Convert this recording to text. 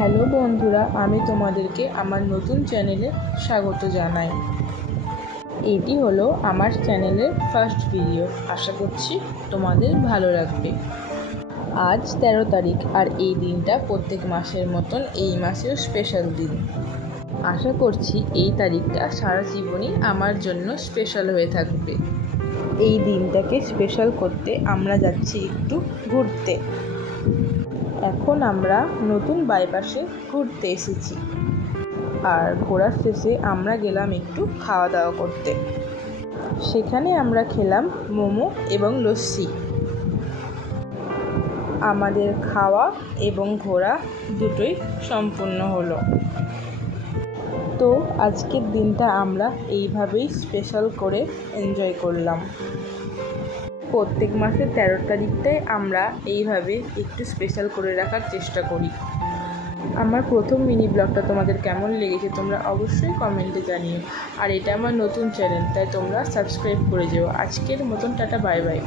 Hello বন্ধুরা, আমি তোমাদেরকে আমার নতুন চ্যানেলে স্বাগত জানাই। এটি হলো আমার চ্যানেলের ফার্স্ট ভিডিও। আশা করছি তোমাদের ভালো লাগবে। আজ 13 তারিখ, আর এই দিনটা প্রত্যেক মাসের মতন এই মাসেও স্পেশাল দিন। আশা করছি এই তারিখটা সারা জীবনই আমার জন্য স্পেশাল হয়ে থাকবে। এই দিনটাকে স্পেশাল করতে আমরা যাচ্ছি একটু ঘুরতে। এখন আমরা নতুন বাইপাসে ঘুরতে এসেছি, আর ঘোরার শেষে আমরা গেলাম একটু খাওয়া দাওয়া করতে। সেখানে আমরা খেলাম মোমো এবং লস্যি। আমাদের খাওয়া এবং ঘোরা দুটোই সম্পূর্ণ হলো। তো আজকের দিনটা আমরা এইভাবেই স্পেশাল করে এনজয় করলাম। প্রত্যেক মাসের 13 তারিখটাই আমরা এইভাবে একটু স্পেশাল করে রাখার চেষ্টা করি। আমার প্রথম মিনি ব্লগটা তোমাদের কেমন লেগেছে তোমরা অবশ্যই কমেন্টে জানিও। আর এটা আমার নতুন চ্যানেল, তাই তোমরা সাবস্ক্রাইব করে যেও। আজকের মতন টাটা, বাই বাই।